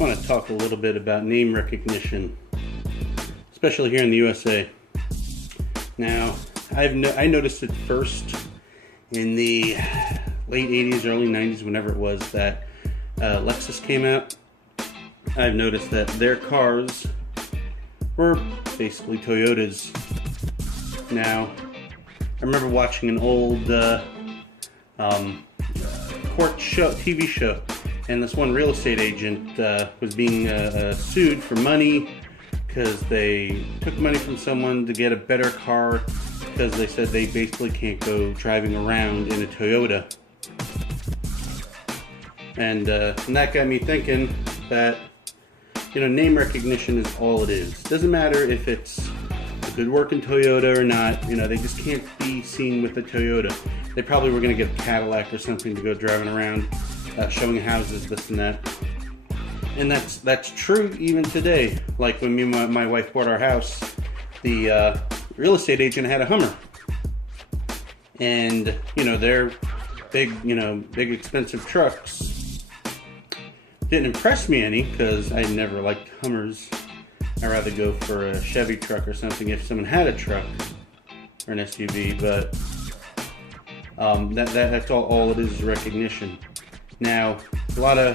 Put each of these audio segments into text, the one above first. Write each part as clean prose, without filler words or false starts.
I want to talk a little bit about name recognition, especially here in the USA. Now, I noticed it first in the late 80s, early 90s, whenever it was that Lexus came out. I've noticed that their cars were basically Toyotas. Now, I remember watching an old court show, TV show, and this one real estate agent was being sued for money because they took money from someone to get a better car because they said they basically can't go driving around in a Toyota. And that got me thinking that, name recognition is all it is. Doesn't matter if it's a good working Toyota or not, they just can't be seen with a Toyota. They probably were going to get a Cadillac or something to go driving around, showing houses, this and that. And that's true even today. Like when me and my wife bought our house, the real estate agent had a Hummer. And, their big expensive trucks didn't impress me any because I never liked Hummers. I'd rather go for a Chevy truck or something if someone had a truck or an SUV, but that's all it is recognition. Now, a lot of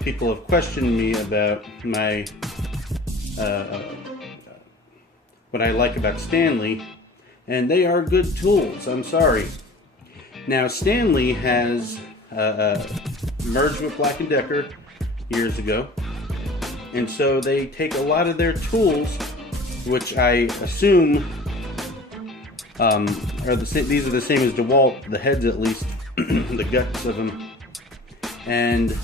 people have questioned me about my what I like about Stanley, and they are good tools. I'm sorry. Now, Stanley has merged with Black & Decker years ago, and so they take a lot of their tools, which I assume these are the same as DeWalt, the heads at least, the guts of them, and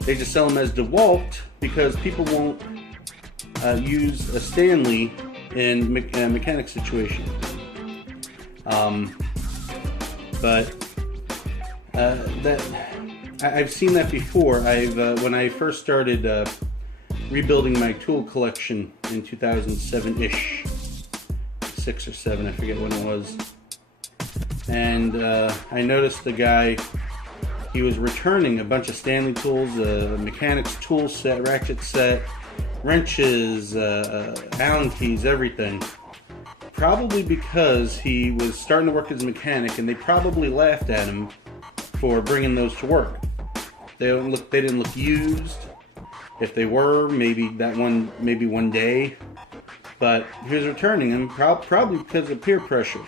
they just sell them as DeWalt because people won't use a Stanley in a mechanic situation. But I've seen that before. When I first started rebuilding my tool collection in 2007-ish, 6 or 7, I forget when it was, and I noticed the guy, he was returning a bunch of Stanley tools, a mechanic's tool set, ratchet set, wrenches, Allen keys, everything. Probably because he was starting to work as a mechanic, and they probably laughed at him for bringing those to work. They didn't look used. If they were, maybe one day. But he was returning them probably because of peer pressure.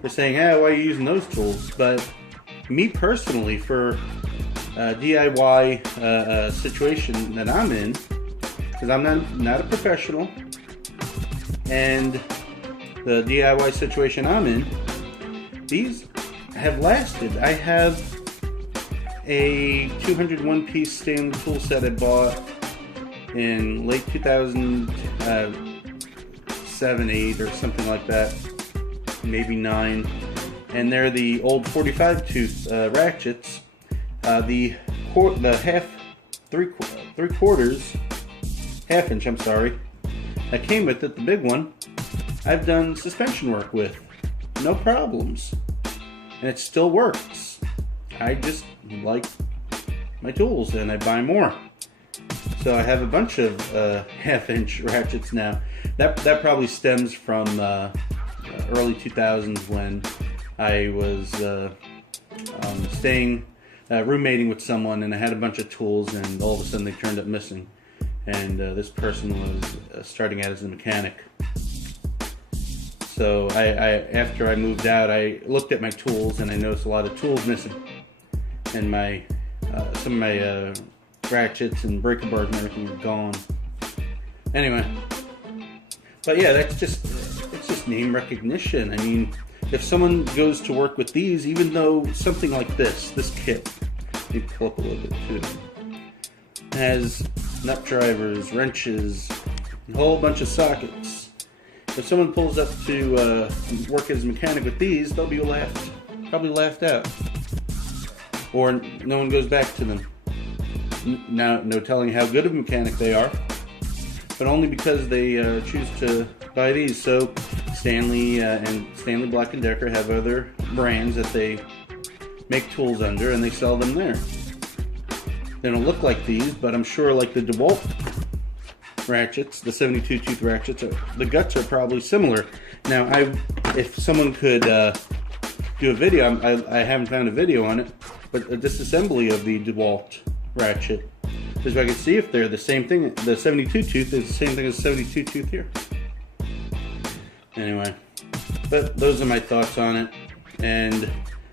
They're saying, "Hey, why are you using those tools?" But me personally, for a DIY situation that I'm in, because I'm not a professional, and the DIY situation I'm in, these have lasted. I have a 201-piece Stanley tool set I bought in late 2007, 8 or something like that, maybe 9, and they're the old 45-tooth ratchets. The half inch, that came with it, the big one, I've done suspension work with, no problems, and it still works. I just like my tools and I buy more. So I have a bunch of half-inch ratchets now. That probably stems from early 2000s when I was roommating with someone, and I had a bunch of tools, and all of a sudden they turned up missing. And this person was starting out as a mechanic. So after I moved out, I looked at my tools, and I noticed a lot of tools missing, and some of my ratchets and breaker bars and everything were gone. Anyway, but yeah, it's just name recognition. I mean, if someone goes to work with these, even though something like this kit, let me pull up a little bit too, has nut drivers, wrenches, a whole bunch of sockets. If someone pulls up to work as a mechanic with these, they'll be probably laughed out, or no one goes back to them. Now, no telling how good of a mechanic they are, but only because they choose to buy these. So Stanley and Stanley Black & Decker have other brands that they make tools under, and they sell them there. They don't look like these, but I'm sure like the DeWalt ratchets, the 72 tooth ratchets, the guts are probably similar. Now, if someone could do a video, I haven't found a video on it, but a disassembly of the DeWalt ratchet, because I can see if they're the same thing. The 72 tooth is the same thing as the 72 tooth here. Anyway, but those are my thoughts on it, and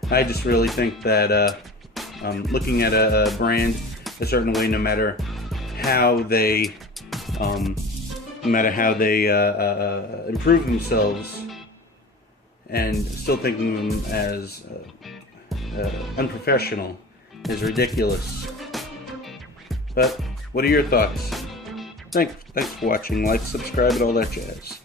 I just really think that looking at a brand a certain way, no matter how they improve themselves, and still thinking of them as unprofessional, is ridiculous. But what are your thoughts? Thanks for watching. Like, subscribe, and all that jazz.